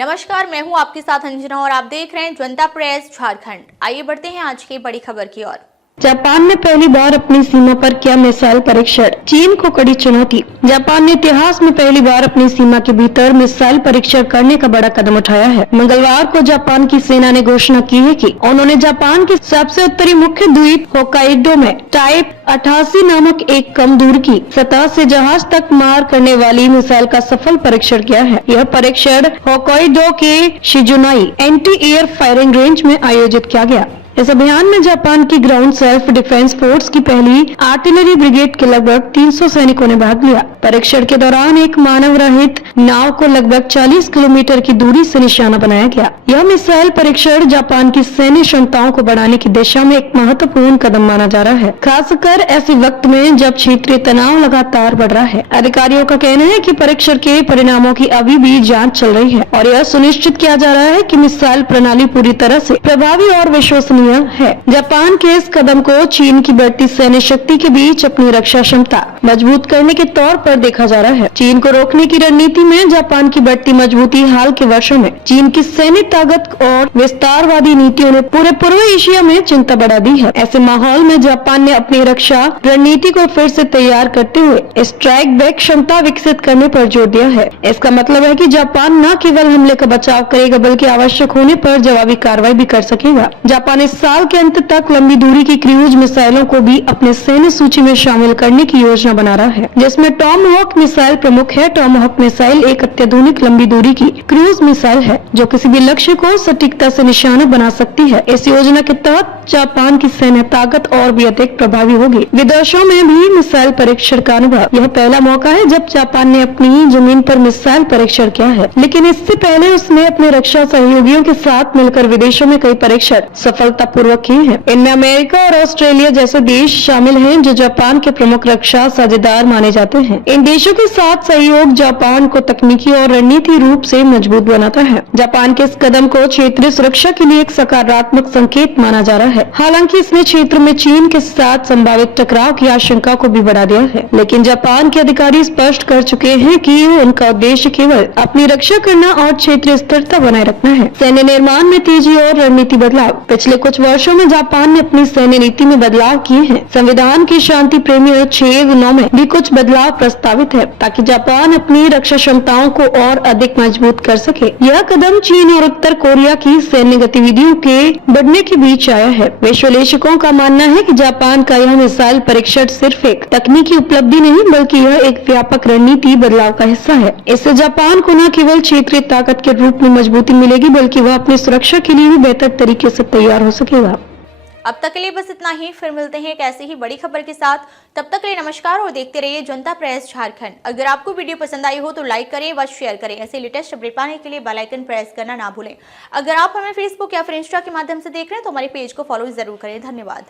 नमस्कार, मैं हूं आपके साथ अंजना और आप देख रहे हैं जनता प्रेस झारखंड। आइए बढ़ते हैं आज की बड़ी खबर की ओर। जापान ने पहली बार अपनी सीमा पर किया मिसाइल परीक्षण, चीन को कड़ी चुनौती। जापान ने इतिहास में पहली बार अपनी सीमा के भीतर मिसाइल परीक्षण करने का बड़ा कदम उठाया है। मंगलवार को जापान की सेना ने घोषणा की है कि उन्होंने जापान के सबसे उत्तरी मुख्य द्वीप होक्काइडो में टाइप 88 नामक एक कम दूर की सतह से जहाज तक मार करने वाली मिसाइल का सफल परीक्षण किया है। यह परीक्षण होक्काइडो के शिजुनाई एंटी एयर फायरिंग रेंज में आयोजित किया गया। इस अभियान में जापान की ग्राउंड सेल्फ डिफेंस फोर्स की पहली आर्टिलरी ब्रिगेड के लगभग 300 सैनिकों ने भाग लिया। परीक्षण के दौरान एक मानव रहित नाव को लगभग 40 किलोमीटर की दूरी से निशाना बनाया गया। यह मिसाइल परीक्षण जापान की सैन्य क्षमताओं को बढ़ाने की दिशा में एक महत्वपूर्ण कदम माना जा रहा है, खासकर ऐसे वक्त में जब क्षेत्रीय तनाव लगातार बढ़ रहा है। अधिकारियों का कहना है कि परीक्षण के परिणामों की अभी भी जाँच चल रही है और यह सुनिश्चित किया जा रहा है कि मिसाइल प्रणाली पूरी तरह से प्रभावी और विश्वसनीय है। जापान के इस कदम को चीन की बढ़ती सैन्य शक्ति के बीच अपनी रक्षा क्षमता मजबूत करने के तौर पर देखा जा रहा है। चीन को रोकने की रणनीति में जापान की बढ़ती मजबूती हाल के वर्षों में चीन की सैन्य ताकत और विस्तारवादी नीतियों ने पूरे पूर्व एशिया में चिंता बढ़ा दी है। ऐसे माहौल में जापान ने अपनी रक्षा रणनीति को फिर से तैयार करते हुए स्ट्राइक बैक क्षमता विकसित करने पर जोर दिया है। इसका मतलब है कि जापान न केवल हमले का बचाव करेगा बल्कि आवश्यक होने पर जवाबी कार्रवाई भी कर सकेगा। जापान इस साल के अंत तक लंबी दूरी की क्रूज मिसाइलों को भी अपने सैन्य सूची में शामिल करने की योजना बना रहा है, जिसमें टॉमहॉक मिसाइल प्रमुख है। टॉमहॉक मिसाइल एक अत्याधुनिक लंबी दूरी की क्रूज मिसाइल है जो किसी भी लक्ष्य को सटीकता से निशाना बना सकती है। इस योजना के तहत जापान की सैन्य ताकत और भी अधिक प्रभावी होगी। विदेशों में भी मिसाइल परीक्षण का अनुभव यह पहला मौका है जब जापान ने अपनी जमीन पर मिसाइल परीक्षण किया है, लेकिन इससे पहले उसने अपने रक्षा सहयोगियों के साथ मिलकर विदेशों में कई परीक्षण सफलतापूर्वक किए हैं। इनमें अमेरिका और ऑस्ट्रेलिया जैसे देश शामिल हैं जो जापान के प्रमुख रक्षा साझेदार माने जाते हैं। इन देशों के साथ सहयोग जापान को तकनीकी और रणनीति रूप से मजबूत बनाता है। जापान के इस कदम को क्षेत्रीय सुरक्षा के लिए एक सकारात्मक संकेत माना जा रहा है। हालांकि इसने क्षेत्र में चीन के साथ संभावित टकराव की आशंका को भी बढ़ा दिया है, लेकिन जापान के अधिकारी स्पष्ट कर चुके हैं कि उनका उद्देश्य केवल अपनी रक्षा करना और क्षेत्रीय स्थिरता बनाए रखना है। सैन्य निर्माण में तेजी और रणनीति बदलाव। पिछले कुछ वर्षों में जापान ने अपनी सैन्य नीति में बदलाव किए हैं। संविधान की शांति प्रेमी अनुच्छेद 9 में भी कुछ बदलाव प्रस्तावित है ताकि जापान अपनी रक्षा क्षमताओं को और अधिक मजबूत कर सके। यह कदम चीन और उत्तर कोरिया की सैन्य गतिविधियों के बढ़ने के बीच आया है। विश्लेषकों का मानना है कि जापान का यह मिसाइल परीक्षण सिर्फ एक तकनीकी उपलब्धि नहीं बल्कि यह एक व्यापक रणनीति बदलाव का हिस्सा है। इससे जापान को न केवल क्षेत्रीय ताकत के रूप में मजबूती मिलेगी बल्कि वह अपनी सुरक्षा के लिए भी बेहतर तरीके से तैयार हो सकेगा। अब तक के लिए बस इतना ही। फिर मिलते हैं एक ऐसी ही बड़ी खबर के साथ। तब तक के लिए नमस्कार और देखते रहिए जनता प्रेस झारखंड। अगर आपको वीडियो पसंद आई हो तो लाइक करें व शेयर करें। ऐसे लेटेस्ट अपडेट पाने के लिए बेल आइकन प्रेस करना ना भूलें। अगर आप हमें फेसबुक या फिर इंस्टा के माध्यम से देख रहे हैं तो हमारे पेज को फॉलो जरूर करें। धन्यवाद।